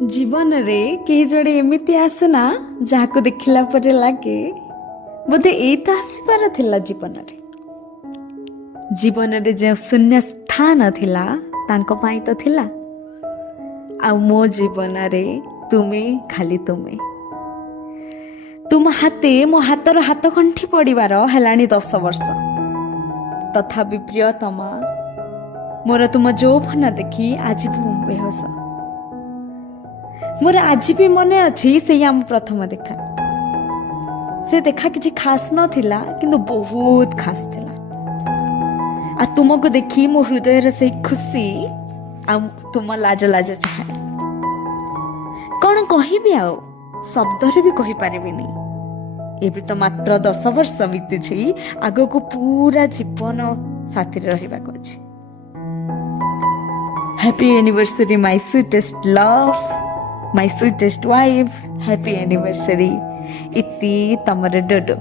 ଜୀବନରେ କେହି ଜଣେ ଏମିତି ଆସେ ନା ଯାହାକୁ ଦେଖିଲା ପରେ ଲାଗେ ବୋଧେ ଏଇ ତ ଆସିବାର ଥିଲା ଜୀବନରେ। ଜୀବନରେ ଯେଉଁ ଶୂନ୍ୟ ସ୍ଥାନ ଥିଲା ତାଙ୍କ ପାଇଁ ତ ଥିଲା। ଆଉ ମୋ ଜୀବନରେ ତୁମେ, ଖାଲି ତୁମେ। ତୁମ ହାତେ ମୋ ହାତର ହାତ ଗଣ୍ଠି ପଡ଼ିବାର ହେଲାଣି 10 ବର୍ଷ। ତଥାପି ପ୍ରିୟତମା, ମୋର ତୁମ ଯୌବନ ଦେଖି ଆଜି ବି ମୁଁ ବେହୋସ। ମୋର ଆଜି ବି ମନେ ଅଛି ସେଇ ଆମ ପ୍ରଥମ ଦେଖା। ସେ ଦେଖା କିଛି ଖାସ୍ ନଥିଲା, କିନ୍ତୁ ବହୁତ ଖାସ୍ ଥିଲା। ଆଉ ତୁମକୁ ଦେଖି ମୋ ହୃଦୟରେ ସେଇ ଖୁସି ଆଉ ତୁମ ଲାଜ ଲାଜ ଚାହେଁ। କ'ଣ କହିବି ଆଉ, ଶବ୍ଦରେ ବି କହିପାରିବିନି। ଏବେ ତ ମାତ୍ର 10 ବର୍ଷ ବିତିଛି, ଆଗକୁ ପୁରା ଜୀବନ ସାଥିରେ ରହିବାକୁ ଅଛି। ହ୍ୟାପି ଆନିଭର୍ସରୀ ମାଇ ସୁଇଟେଷ୍ଟ ଲଭ୍, ମାଇ ସୁଇଟେଷ୍ଟ ୱାଇଫ୍। Happy anniversary. ଇତି ତମର ଡୋଡୋ।